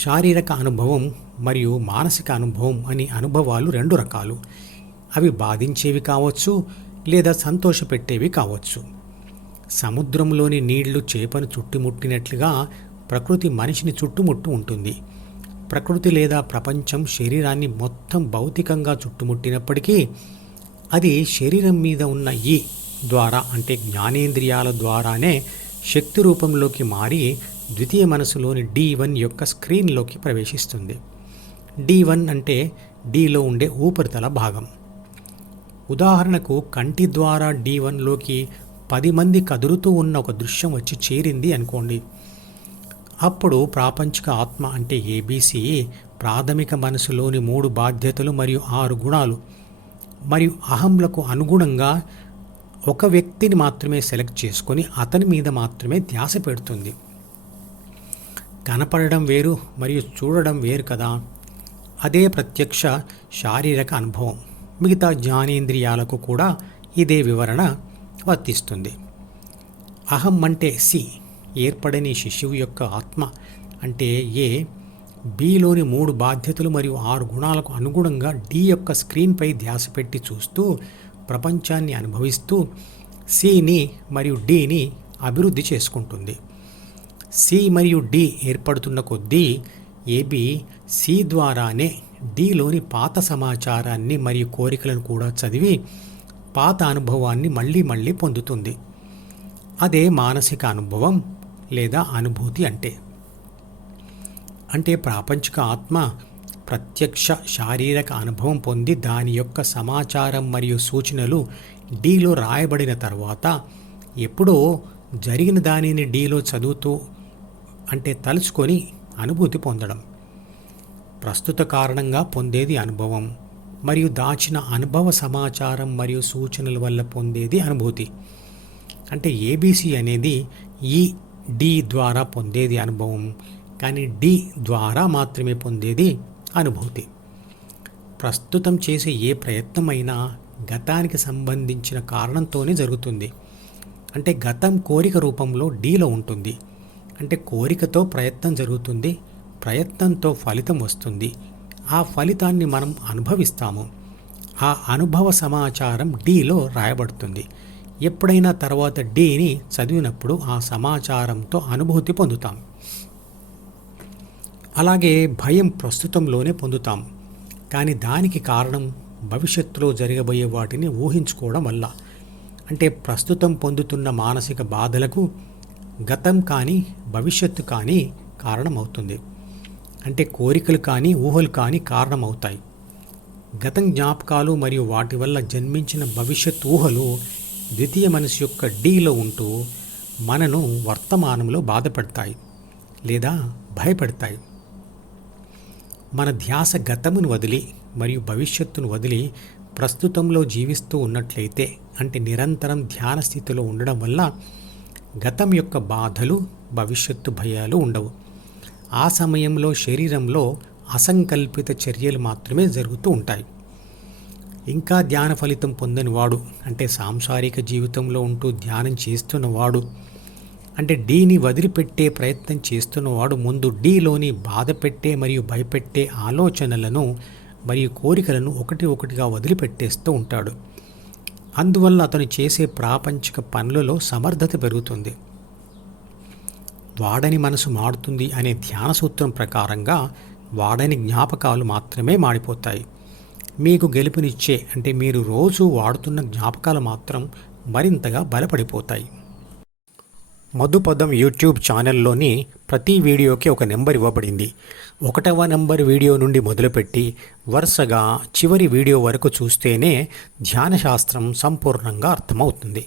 శారీరక అనుభవం మరియు మానసిక అనుభవం అని అనుభవాలు రెండు రకాలు. అవి బాధించేవి కావచ్చు లేదా సంతోషపెట్టేవి కావచ్చు. సముద్రంలోని నీళ్లు చేపను చుట్టుముట్టినట్లుగా ప్రకృతి మనిషిని చుట్టుముట్టు ఉంటుంది. ప్రకృతి లేదా ప్రపంచం శరీరాన్ని మొత్తం భౌతికంగా చుట్టుముట్టినప్పటికీ అది శరీరం మీద ఉన్న ఈ ద్వారా అంటే జ్ఞానేంద్రియాల ద్వారానే శక్తి రూపంలోకి మారి ద్వితీయ మనసులోని D1 యొక్క స్క్రీన్లోకి ప్రవేశిస్తుంది. D1 అంటే Dలో ఉండే ఉపరితల భాగం. ఉదాహరణకు కంటి ద్వారా D1లోకి 10 మంది కదులుతూ ఉన్న ఒక దృశ్యం వచ్చి చేరింది అనుకోండి. అప్పుడు ప్రాపంచిక ఆత్మ అంటే ABC ప్రాథమిక మనసులోని 3 బాధ్యతలు మరియు 6 గుణాలు మరియు అహంలకు అనుగుణంగా ఒక వ్యక్తిని మాత్రమే సెలెక్ట్ చేసుకొని అతని మీద మాత్రమే ధ్యాస పెడుతుంది. కనపడడం వేరు మరియు చూడడం వేరు కదా. అదే ప్రత్యక్ష శారీరక అనుభవం. మిగతా జ్ఞానేంద్రియాలకు కూడా ఇదే వివరణ వర్తిస్తుంది. అహం అంటే సి ఏర్పడని శిశువు యొక్క ఆత్మ అంటే ఏ బిలోని 3 బాధ్యతలు మరియు 6 గుణాలకు అనుగుణంగా డి యొక్క స్క్రీన్పై ధ్యాస పెట్టి చూస్తూ ప్రపంచాన్ని అనుభవిస్తూ సిని మరియు డిని అభివృద్ధి చేసుకుంటుంది. సి మరియు డి ఏర్పడుతున్న కొద్దీ ఏబి సి ద్వారానే డిలోని పాత సమాచారాన్ని మరియు కోరికలను కూడా చదివి పాత అనుభవాన్ని మళ్ళీ మళ్ళీ పొందుతుంది. అదే మానసిక అనుభవం లేదా అనుభూతి అంటే ప్రాపంచిక ఆత్మ ప్రత్యక్ష శారీరక అనుభవం పొంది దాని యొక్క సమాచారం మరియు సూచనలు డిలో రాయబడిన తర్వాత ఎప్పుడో జరిగిన దానిని డిలో చదువుతూ అంటే తలుచుకొని అనుభూతి పొందడం. ప్రస్తుత కారణంగా పొందేది అనుభవం మరియు దాచిన అనుభవ సమాచారం మరియు సూచనల వల్ల పొందేది అనుభూతి. అంటే ఏబిసి అనేది ఈ డి ద్వారా పొందేది అనుభవం, కానీ డి ద్వారా మాత్రమే పొందేది అనుభూతి. ప్రస్తుతం చేసే ఏ ప్రయత్నమైనా గతానికి సంబంధించిన కారణంతోనే జరుగుతుంది. అంటే గతం కోరిక రూపంలో డిలో ఉంటుంది. అంటే కోరికతో ప్రయత్నం జరుగుతుంది, ప్రయత్నంతో ఫలితం వస్తుంది. ఆ ఫలితాన్ని మనం అనుభవిస్తాము. ఆ అనుభవ సమాచారం డిలో రాయబడుతుంది. ఎప్పుడైనా తర్వాత డిని చదివినప్పుడు ఆ సమాచారంతో అనుభూతి పొందుతాం. అలాగే భయం ప్రస్తుతంలోనే పొందుతాం, కానీ దానికి కారణం భవిష్యత్తులో జరగబోయే వాటిని ఊహించుకోవడం వల్ల. అంటే ప్రస్తుతం పొందుతున్న మానసిక బాధలకు గతం కానీ భవిష్యత్తు కానీ కారణమవుతుంది. అంటే కోరికలు కానీ ఊహలు కానీ కారణమవుతాయి. గతం జ్ఞాపకాలు మరియు వాటి వల్ల జన్మించిన భవిష్యత్ ఊహలు ద్వితీయ మనసు యొక్క డిలో ఉంటూ మనను వర్తమానంలో బాధపెడతాయి లేదా భయపెడతాయి. మన ధ్యాస గతమును వదిలి మరియు భవిష్యత్తును వదిలి ప్రస్తుతంలో జీవిస్తూ ఉన్నట్లయితే అంటే నిరంతరం ధ్యాన స్థితిలో ఉండడం వల్ల గతం యొక్క బాధలు భవిష్యత్తు భయాలు ఉండవు. ఆ సమయంలో శరీరంలో అసంకల్పిత చర్యలు మాత్రమే జరుగుతూ ఉంటాయి. ఇంకా ధ్యాన ఫలితం పొందని అంటే సాంసారిక జీవితంలో ఉంటూ ధ్యానం చేస్తున్నవాడు అంటే డీని వదిలిపెట్టే ప్రయత్నం చేస్తున్నవాడు ముందు డీలోని బాధ పెట్టే మరియు భయపెట్టే ఆలోచనలను మరియు కోరికలను ఒకటిగా వదిలిపెట్టేస్తూ ఉంటాడు. అందువల్ల అతను చేసే ప్రాపంచిక పనులలో సమర్థత పెరుగుతుంది. వాడని మనసు మాడుతుంది అనే ధ్యాన సూత్రం ప్రకారంగా వాడని జ్ఞాపకాలు మాత్రమే మాడిపోతాయి. మీకు గెలుపునిచ్చే అంటే మీరు రోజు వాడుతున్న జ్ఞాపకాలు మాత్రం మరింతగా బలపడిపోతాయి. మధుపదం యూట్యూబ్ ఛానల్లోని ప్రతి వీడియోకి ఒక నెంబర్ ఇవ్వబడింది. 1వ నెంబర్ వీడియో నుండి మొదలుపెట్టి వరుసగా చివరి వీడియో వరకు చూస్తేనే ధ్యానశాస్త్రం సంపూర్ణంగా అర్థమవుతుంది.